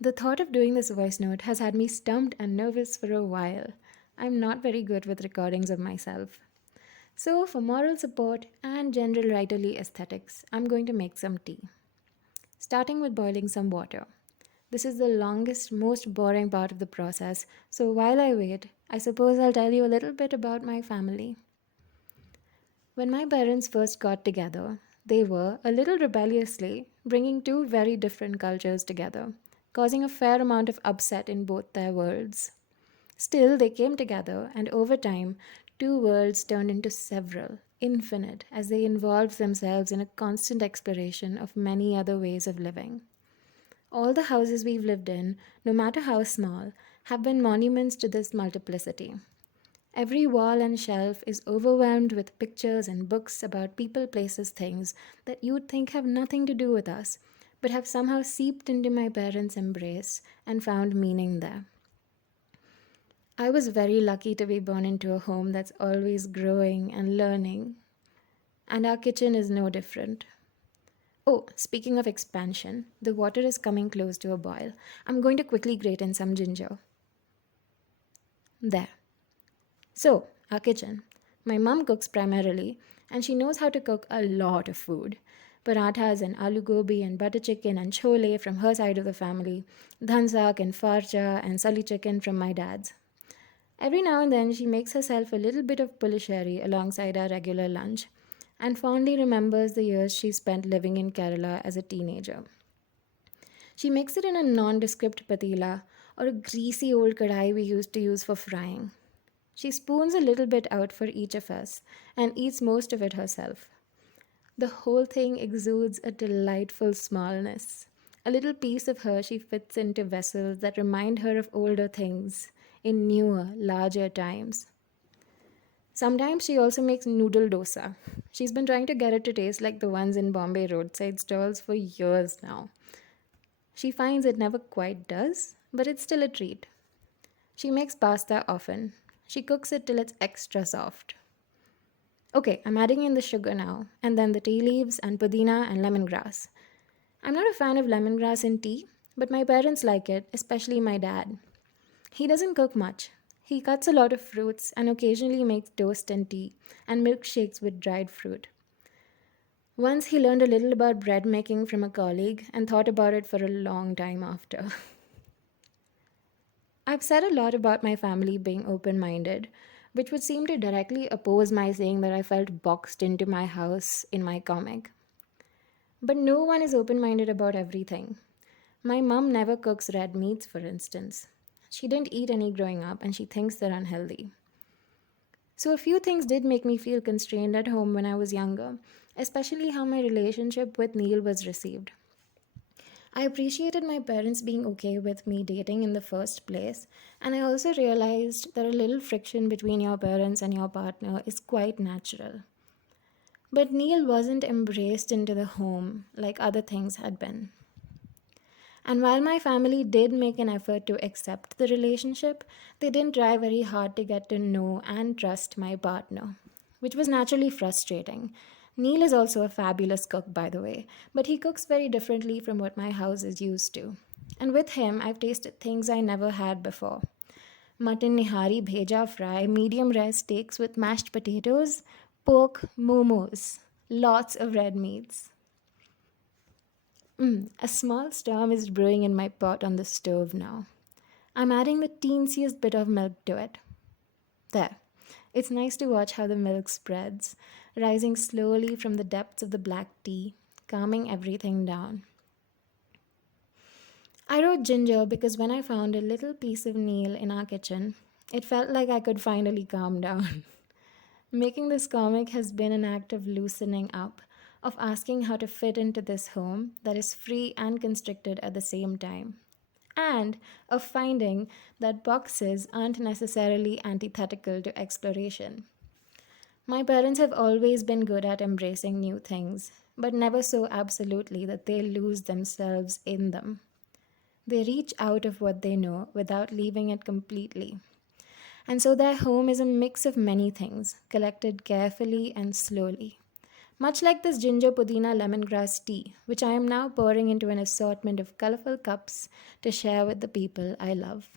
The thought of doing this voice note has had me stumped and nervous for a while. I'm not very good with recordings of myself. So, for moral support and general writerly aesthetics, I'm going to make some tea. Starting with boiling some water. This is the longest, most boring part of the process, so while I wait, I suppose I'll tell you a little bit about my family. When my parents first got together, they were, a little rebelliously, bringing two very different cultures together, causing a fair amount of upset in both their worlds. Still, they came together, and over time, two worlds turned into several, infinite, as they involved themselves in a constant exploration of many other ways of living. All the houses we've lived in, no matter how small, have been monuments to this multiplicity. Every wall and shelf is overwhelmed with pictures and books about people, places, things that you'd think have nothing to do with us, but have somehow seeped into my parents' embrace and found meaning there. I was very lucky to be born into a home that's always growing and learning, and our kitchen is no different. Oh, speaking of expansion, the water is coming close to a boil. I'm going to quickly grate in some ginger. There. So, our kitchen. My mum cooks primarily, and she knows how to cook a lot of food. Parathas and aloo gobi and butter chicken and chole from her side of the family, dhansak and farcha and sali chicken from my dad's. Every now and then, she makes herself a little bit of pulishery alongside our regular lunch and fondly remembers the years she spent living in Kerala as a teenager. She makes it in a nondescript patila or a greasy old kadai we used to use for frying. She spoons a little bit out for each of us and eats most of it herself. The whole thing exudes a delightful smallness. A little piece of her she fits into vessels that remind her of older things in newer, larger times. Sometimes she also makes noodle dosa. She's been trying to get it to taste like the ones in Bombay roadside stalls for years now. She finds it never quite does, but it's still a treat. She makes pasta often. She cooks it till it's extra soft. Okay, I'm adding in the sugar now, and then the tea leaves and pudina and lemongrass. I'm not a fan of lemongrass in tea, but my parents like it, especially my dad. He doesn't cook much. He cuts a lot of fruits and occasionally makes toast and tea and milkshakes with dried fruit. Once he learned a little about bread making from a colleague and thought about it for a long time after. I've said a lot about my family being open minded, which would seem to directly oppose my saying that I felt boxed into my house in my comic. But no one is open minded about everything. My mum never cooks red meats, for instance. She didn't eat any growing up and she thinks they're unhealthy. So, a few things did make me feel constrained at home when I was younger, especially how my relationship with Neil was received. I appreciated my parents being okay with me dating in the first place, and I also realized that a little friction between your parents and your partner is quite natural. But Neil wasn't embraced into the home like other things had been. And while my family did make an effort to accept the relationship, they didn't try very hard to get to know and trust my partner, which was naturally frustrating. Neil is also a fabulous cook, by the way, but he cooks very differently from what my house is used to. And with him, I've tasted things I never had before. Mutton nihari bheja fry, medium rare steaks with mashed potatoes, pork momos, lots of red meats. A small storm is brewing in my pot on the stove now. I'm adding the teensiest bit of milk to it. There. It's nice to watch how the milk spreads, rising slowly from the depths of the black tea, calming everything down. I wrote ginger because when I found a little piece of Neil in our kitchen, it felt like I could finally calm down. Making this comic has been an act of loosening up, of asking how to fit into this home that is free and constricted at the same time, and of finding that boxes aren't necessarily antithetical to exploration. My parents have always been good at embracing new things, but never so absolutely that they lose themselves in them. They reach out of what they know without leaving it completely. And so their home is a mix of many things, collected carefully and slowly. Much like this ginger pudina lemongrass tea, which I am now pouring into an assortment of colorful cups to share with the people I love.